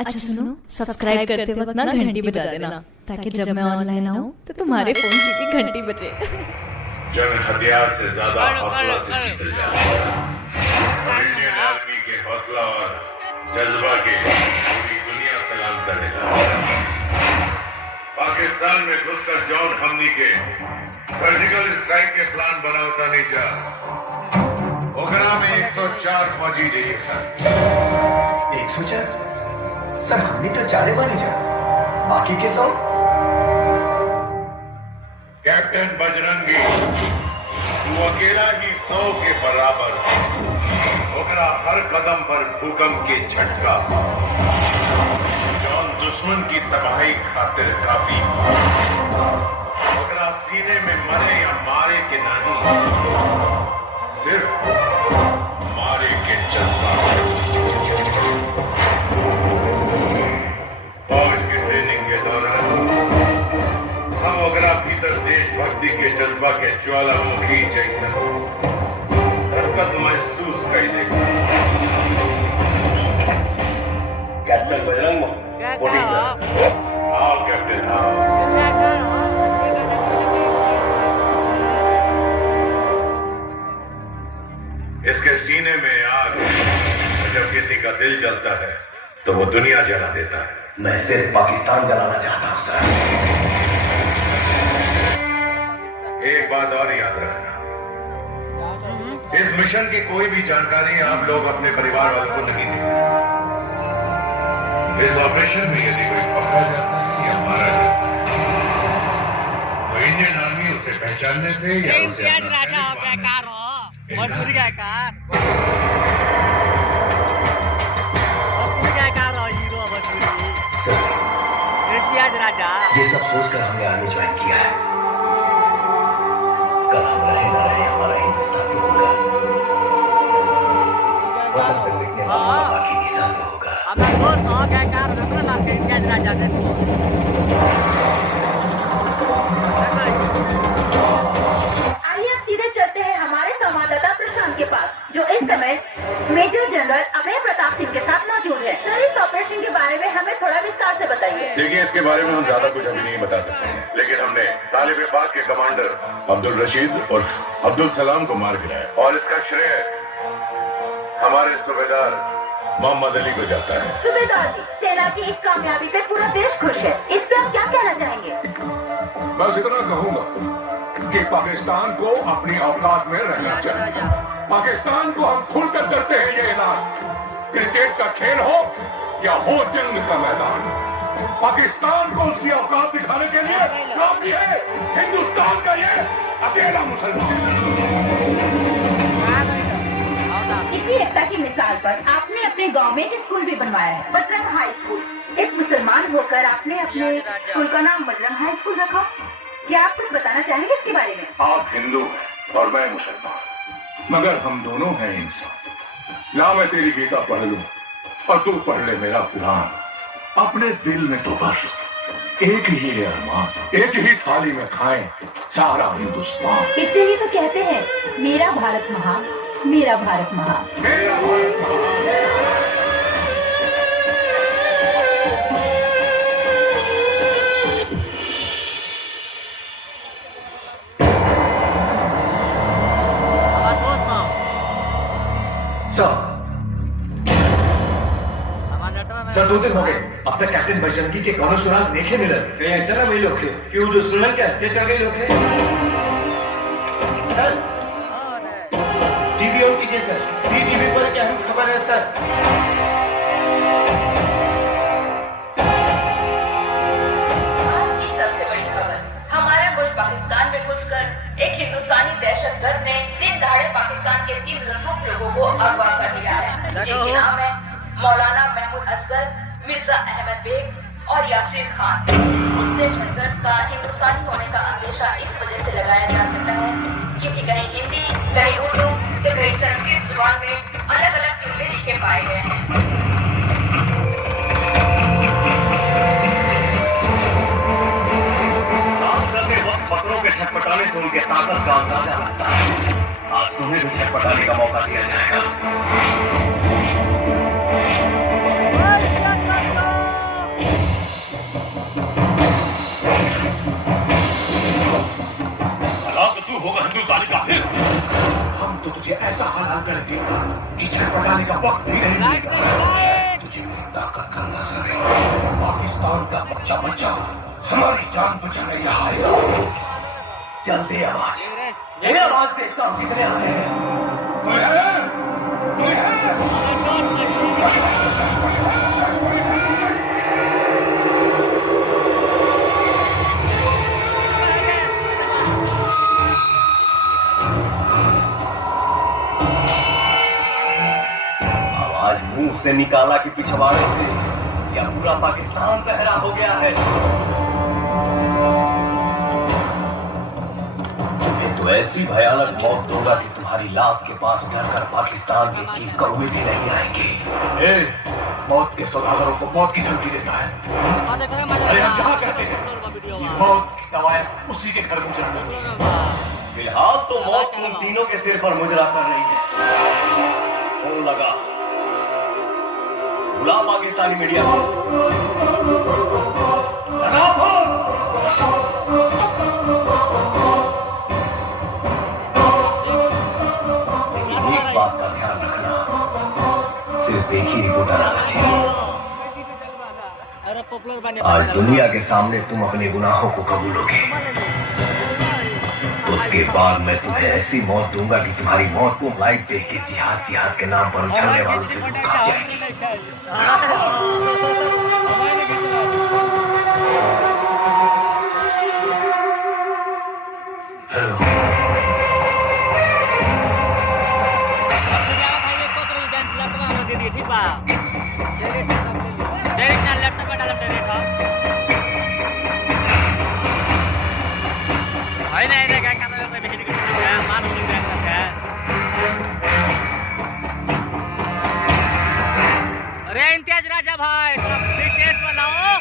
अच्छा सुनो, सब्सक्राइब करते वक्त ना घंटी बजा देना ताकि जब मैं ऑनलाइन आऊँ तो तुम्हारे फोन की भी घंटी बजे। जंग हथियार से ज्यादा हौसला से जीतल जाता है। इंडियन आर्मी के हौसला और जज्बा के पूरी दुनिया सलाम करेगा। पाकिस्तान में घुसकर जॉन हमनी के सर्जिकल स्ट्राइक के प्लान बनावता नहीं जा। ओकरा में 104 फौजी रही सर। 104? सर हमने तो 4 बानी जा, बाकी के 100? कैप्टन बजरंगी, तू अकेला ही 100 के बराबर। ओकरा हर कदम पर भूकंप के झटका। जौन दुश्मन की तबाही खातिर काफी। ओकरा सीने में मरे या मारे के नहीं, सिर्फ मारे के जज्बा। फौज के ट्रेनिंग के दौरान हम ओकरा भीतर देशभक्ति के जज्बा के ज्वालामुखी जैसा धड़कन महसूस कैले। कैप्टन बजरंग बोली सर। आओ कैप्टन आओ। इसके सीने में आग है। जब किसी का दिल जलता है तो वो दुनिया जला देता है। मैं सिर्फ पाकिस्तान जलाना चाहता हूं सर। एक बात और याद रखना, इस मिशन की कोई भी जानकारी आप लोग अपने परिवार वालों को नहीं देंगे। इस ऑपरेशन में यदि कोई पकड़ा जाता है या मारा जाता है तो इंडियन आर्मी उसे पहचानने से या उसे अपना सर ये सब सोचकर हमने आर्मी ज्वाइन किया है। कल हम रहे ना रहे हमारा हिंदुस्तान तो होगा। वतन पे मिटने वाला बाकी निशान तो होगा। आइए सीधे चलते हैं हमारे संवाददाता प्रशांत के पास, जो इस समय मेजर जनरल अभय प्रताप सिंह के साथ मौजूद है। सर, इस ऑपरेशन के बारे में हमें थोड़ा विस्तार से बताइए। देखिए, इसके बारे में हम ज्यादा कुछ अभी नहीं बता सकते हैं, लेकिन हमने तालिब पाक के कमांडर अब्दुल रशीद और अब्दुल सलाम को मार गिराया और इसका श्रेय हमारे सूबेदार मोहम्मद अली को जाता है। सूबेदार जी, सेना की इस कामयाबी से पूरा देश खुश है। इस पर आप क्या कहना चाहेंगे? बस इतना कहूंगा कि पाकिस्तान को अपनी औकात में रहना चाहिए। पाकिस्तान को हम खुलकर करते हैं ये ऐलान, क्रिकेट का खेल हो या हो जंग का मैदान, पाकिस्तान को उसकी औकात दिखाने के लिए काफी है हिंदुस्तान का ये अकेला मुसलमान। इसी एकता की मिसाल पर आपने अपने गांव में एक स्कूल भी बनवाया है, बजरंग हाई स्कूल। एक मुसलमान होकर आपने अपने स्कूल का नाम बजरंग हाई स्कूल रखा। क्या आप कुछ बताना चाहेंगे इसके बारे में? आप हिंदू हैं और मैं मुसलमान, मगर हम दोनों हैं इंसान। या मैं तेरी गीता पढ़ लूं और तू पढ़ ले मेरा कुरान। अपने दिल में तो बस एक ही अरमान, एक ही थाली में खाएं सारा हिंदुस्तान। इसीलिए तो कहते हैं मेरा भारत महान, मेरा भारत महान। मेरा भारत महान। सर 2 दिन हो गए अब तक कैप्टन बजरंगी के कौनो सुराग देखे मिलल। कहीं ऐसा ना वही लोग थे कि वो दुश्मन के हत्या कर गए लोग थे। सर टीवी ऑन कीजिए सर, टीवी पर क्या अहम खबर है सर। आज की सबसे बड़ी खबर, हमारा मुल्क पाकिस्तान में घुसकर एक हिंदुस्तानी दहशतगर्द ने दिन दहाड़े पाकिस्तान के 3 रसूख लोगों को अगवा कर लिया है, जिनके नाम है मौलाना महमूद असगर, मिर्जा अहमद बेग और यासिर खान। उस दहशतगर्द का हिंदुस्तानी होने का अंदेशा इस वजह से लगाया जा सकता है क्योंकि कहीं हिंदी, कहीं उर्दू तो कहीं संस्कृत जुबान में अलग अलग जुमले लिखे पाए गए हैं। काम करते वक्त बकरों के छटपटाने से उनके ताकत का अंदाजा लगता है। आज तुम्हें भी छटपटाने का मौका दिया जाएगा। कीचड़ पकाने का वक्त भी नहीं मिलेगा। तुझे मेरी ताकत का अंदाजा नहीं। पाकिस्तान का बच्चा बच्चा हमारी जान बचाने यहाँ आएगा। चल दे आवाज, ये आवाज देखता हूँ कितने आने हैं। आवाज मुंह से निकाला कि पिछवाड़े से, या पूरा पाकिस्तान पहरा हो गया है। तो ऐसी भयानक मौत दूंगा कि तुम्हारी लाश के पास डरकर पाकिस्तान के चील कौवे भी नहीं आएंगे। मौत के सौदागरों को मौत की धमकी देता है। अरे हम जहाँ कहते हैं ये मौत की दवाएं उसी के घर मुजरा करती है। फिलहाल तो मौत तुम तीनों के सिर पर मुजरा कर रही है। फोन लगा, बुला पाकिस्तानी मीडिया को। लगा फोन। एक बात का ध्यान रखना, सिर्फ एक ही रिपोर्टर आना चाहिए। आज दुनिया के सामने तुम अपने गुनाहों को कबूलोगे, उसके बाद मैं तुम्हें ऐसी मौत दूंगा कि तुम्हारी मौत को लाइव देख के जिहाद जिहाद के नाम पर उछलने वालों की रूह कांप जाएगी। हेलो, अरे इम्तियाज राजा भाई, थोड़ा टेस्ट बनाओ।